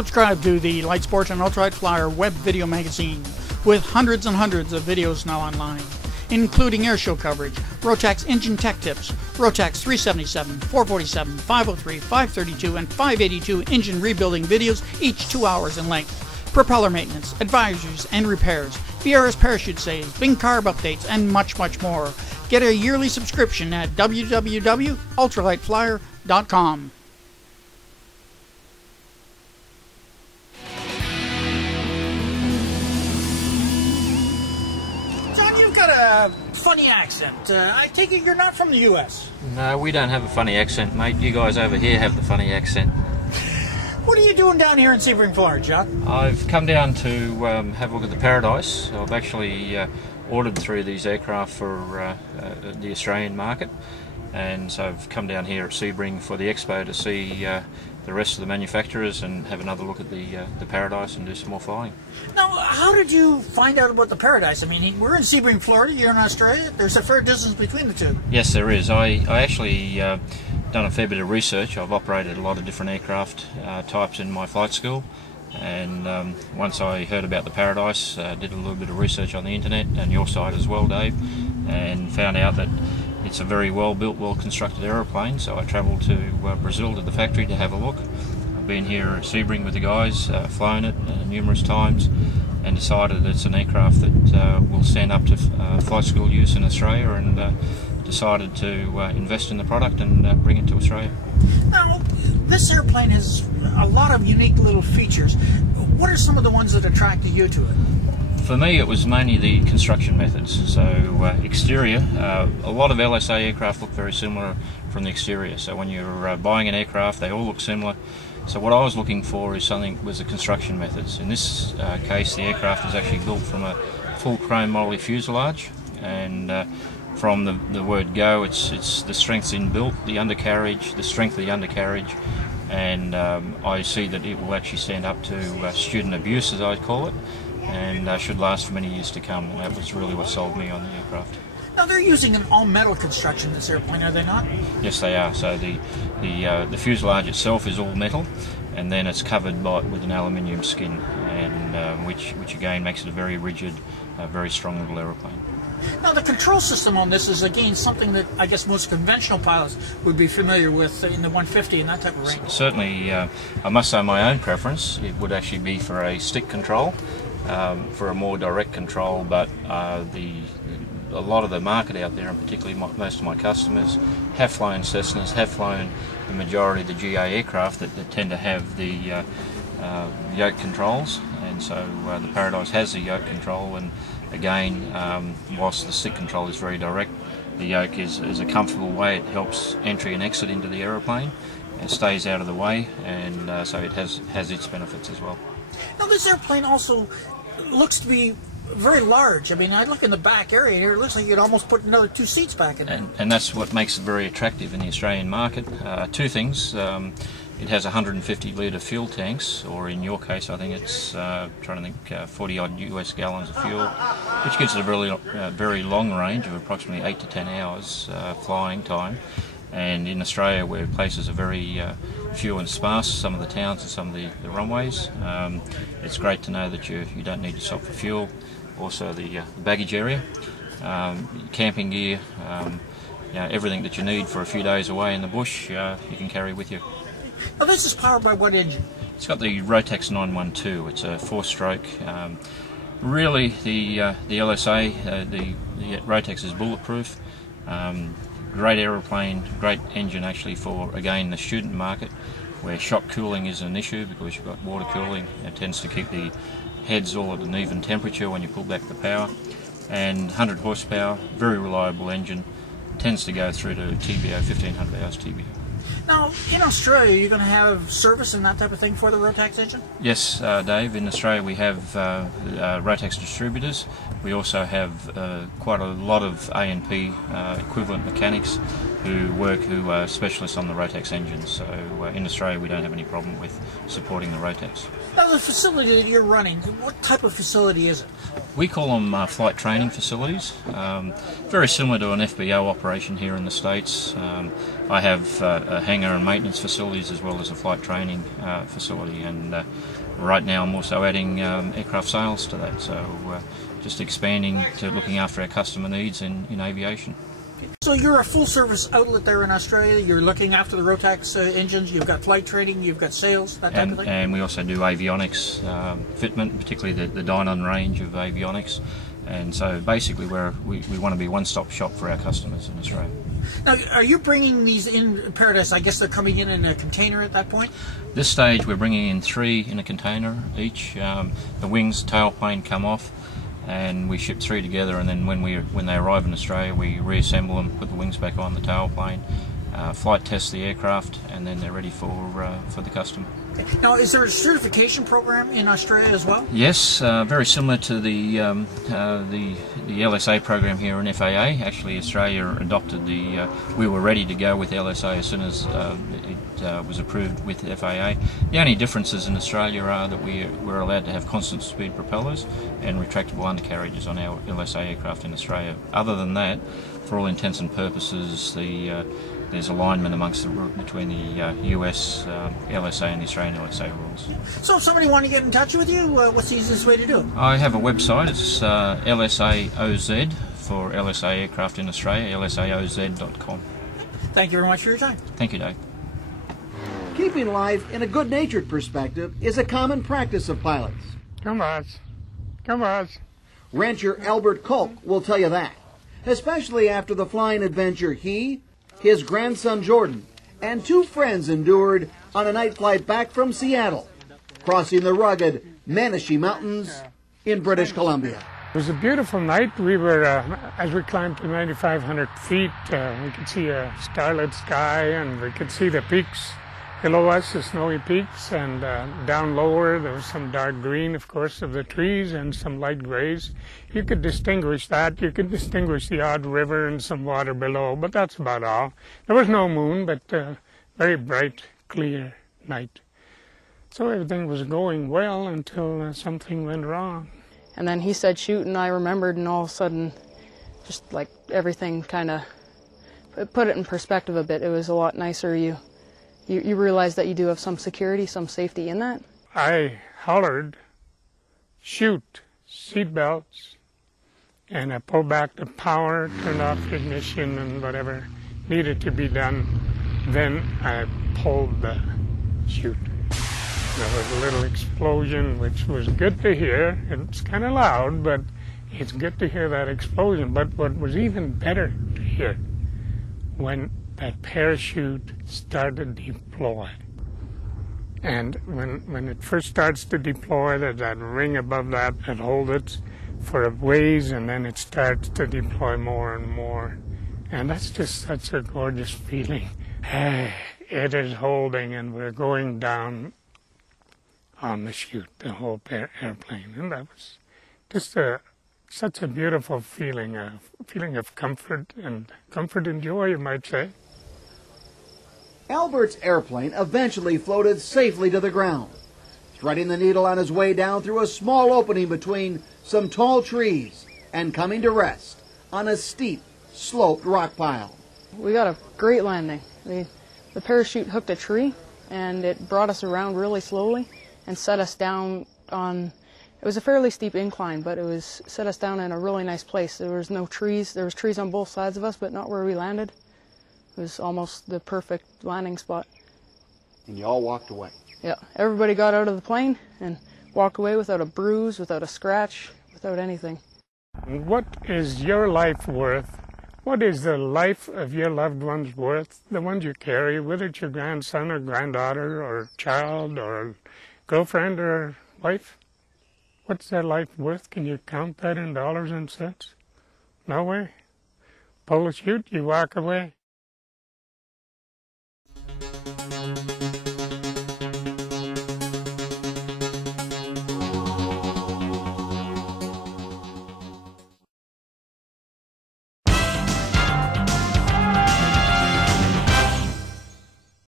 Subscribe to the Lightsport and Ultralight Flyer web video magazine with hundreds and hundreds of videos now online, including airshow coverage, Rotax engine tech tips, Rotax 377, 447, 503, 532, and 582 engine rebuilding videos, each 2 hours in length, propeller maintenance, advisories and repairs, VRS parachute saves, Bing carb updates, and much, much more. Get a yearly subscription at www.ultralightflyer.com. A funny accent. I take it you're not from the U.S. No, we don't have a funny accent, mate. You guys over here have the funny accent. What are you doing down here in Sebring, Florida, John? I've come down to have a look at the Paradise. I've actually ordered through these aircraft for the Australian market, and so I've come down here at Sebring for the expo to see the rest of the manufacturers and have another look at the Paradise and do some more flying. Now, how did you find out about the Paradise? I mean, we're in Sebring, Florida, you're in Australia. There's a fair distance between the two. Yes, there is. I actually done a fair bit of research. I've operated a lot of different aircraft types in my flight school, and once I heard about the Paradise, did a little bit of research on the internet and your site as well, Dave, and found out that it's a very well built, well constructed aeroplane. So I travelled to Brazil to the factory to have a look. I've been here at Sebring with the guys, flown it numerous times, and decided it's an aircraft that will stand up to flight school use in Australia, and decided to invest in the product and bring it to Australia. Now, this airplane has a lot of unique little features. What are some of the ones that attracted you to it? For me, it was mainly the construction methods. So exterior, a lot of LSA aircraft look very similar from the exterior. So when you're buying an aircraft, they all look similar. So what I was looking for is something was the construction methods. In this case, the aircraft is actually built from a full chrome moly fuselage, and from the word go, it's the strength's in built, the undercarriage, the strength of the undercarriage, and I see that it will actually stand up to student abuse, as I call it, and should last for many years to come. And that was really what sold me on the aircraft. Now, they're using an all-metal construction, this airplane, are they not? Yes, they are. So the fuselage itself is all metal, and then it's covered with an aluminium skin, and which again makes it a very rigid, very strong little aeroplane. Now, the control system on this is, again, something that I guess most conventional pilots would be familiar with in the 150 and that type of range. Certainly, I must say my own preference, it would actually be for a stick control, for a more direct control, but a lot of the market out there, and particularly most of my customers, have flown Cessnas, have flown the majority of the GA aircraft that tend to have the yoke controls, and so the Paradise has the yoke control, and again, whilst the stick control is very direct, the yoke is a comfortable way. It helps entry and exit into the aeroplane, and stays out of the way, and so it has its benefits as well. Now, this airplane also looks to be very large. I mean, I look in the back area here, it looks like you'd almost put another 2 seats back in there. And that's what makes it very attractive in the Australian market. Two things. It has 150 litre fuel tanks, or in your case I think it's 40 odd US gallons of fuel, which gives it a very long range of approximately 8 to 10 hours flying time. And in Australia, where places are very few and sparse, some of the towns and some of the runways, it's great to know that you don't need to stop for fuel. Also the baggage area, camping gear, everything that you need for a few days away in the bush, you can carry with you. Now, this is powered by what engine? It's got the Rotax 912. It's a 4-stroke. Really, the LSA, the Rotax is bulletproof. Great aeroplane, great engine actually for, again, the student market, where shock cooling is an issue because you've got water cooling. It tends to keep the heads all at an even temperature when you pull back the power. And 100 horsepower, very reliable engine, tends to go through to TBO, 1500 hours TBO. Now, in Australia, you're going to have service and that type of thing for the Rotax engine? Yes, Dave. In Australia, we have Rotax distributors. We also have quite a lot of A&P equivalent mechanics who are specialists on the Rotax engines. So in Australia, we don't have any problem with supporting the Rotax. Now, the facility that you're running, what type of facility is it? We call them flight training facilities. Very similar to an FBO operation here in the States. I have a hangar hangar and maintenance facilities as well as a flight training facility, and right now I'm also adding aircraft sales to that, so just expanding to looking after our customer needs in aviation. So you're a full-service outlet there in Australia. You're looking after the Rotax engines. You've got flight training. You've got sales, that type of thing. And we also do avionics fitment, particularly the Dynon range of avionics. And so basically we want to be a one-stop shop for our customers in Australia. Now, are you bringing these in Paradise? I guess they're coming in a container at that point? This stage we're bringing in 3 in a container each. The wings, tailplane come off, and we ship 3 together, and then when they arrive in Australia we reassemble them, put the wings back on the tailplane, flight test the aircraft, and then they're ready for the customer. Okay. Now, is there a certification program in Australia as well? Yes, very similar to the LSA program here in FAA. Actually, Australia adopted we were ready to go with LSA as soon as it was approved with FAA. The only differences in Australia are that we're allowed to have constant speed propellers and retractable undercarriages on our LSA aircraft in Australia. Other than that, for all intents and purposes, there's alignment between the US LSA and the Australian LSA rules. So if somebody wanted to get in touch with you, what's the easiest way to do it? I have a website. It's LSAOZ for LSA aircraft in Australia, lsaoz.com. Thank you very much for your time. Thank you, Dave. Keeping life in a good-natured perspective is a common practice of pilots. Come on. Come on. Rancher Albert Kolk will tell you that, especially after the flying adventure he, his grandson Jordan, and 2 friends endured on a night flight back from Seattle, crossing the rugged Manashee Mountains in British Columbia. It was a beautiful night. We were, as we climbed to 9,500 feet, we could see a starlit sky, and we could see the peaks below us, the snowy peaks, and down lower there was some dark green, of course, of the trees and some light grays. You could distinguish that. You could distinguish the odd river and some water below, but that's about all. There was no moon, but very bright, clear night. So everything was going well until something went wrong. And then he said shoot, and I remembered, and all of a sudden, just like everything kind of put it in perspective a bit. It was a lot nicer. You realize that you do have some security, some safety in that. I hollered, shoot, seatbelts, and I pulled back the power, turned off the ignition and whatever needed to be done. Then I pulled the chute. There was a little explosion, which was good to hear. It's kind of loud, but it's good to hear that explosion. But what was even better to hear, when that parachute started to deploy. And when it first starts to deploy, there's that ring above that holds it for a ways, and then it starts to deploy more and more. And that's just such a gorgeous feeling. It is holding, and we're going down on the chute, the whole airplane. And that was just such a beautiful feeling, a feeling of comfort and joy, you might say. Albert's airplane eventually floated safely to the ground, threading the needle on his way down through a small opening between some tall trees and coming to rest on a steep, sloped rock pile. We got a great landing. The parachute hooked a tree, and it brought us around really slowly and set us down on, it was a fairly steep incline, but set us down in a really nice place. There was no trees. There was trees on both sides of us, but not where we landed. It was almost the perfect landing spot. And you all walked away? Yeah, everybody got out of the plane and walked away without a bruise, without a scratch, without anything. What is your life worth? What is the life of your loved ones worth? The ones you carry, whether it's your grandson or granddaughter or child or girlfriend or wife? What's their life worth? Can you count that in dollars and cents? No way. Pull the chute, you walk away.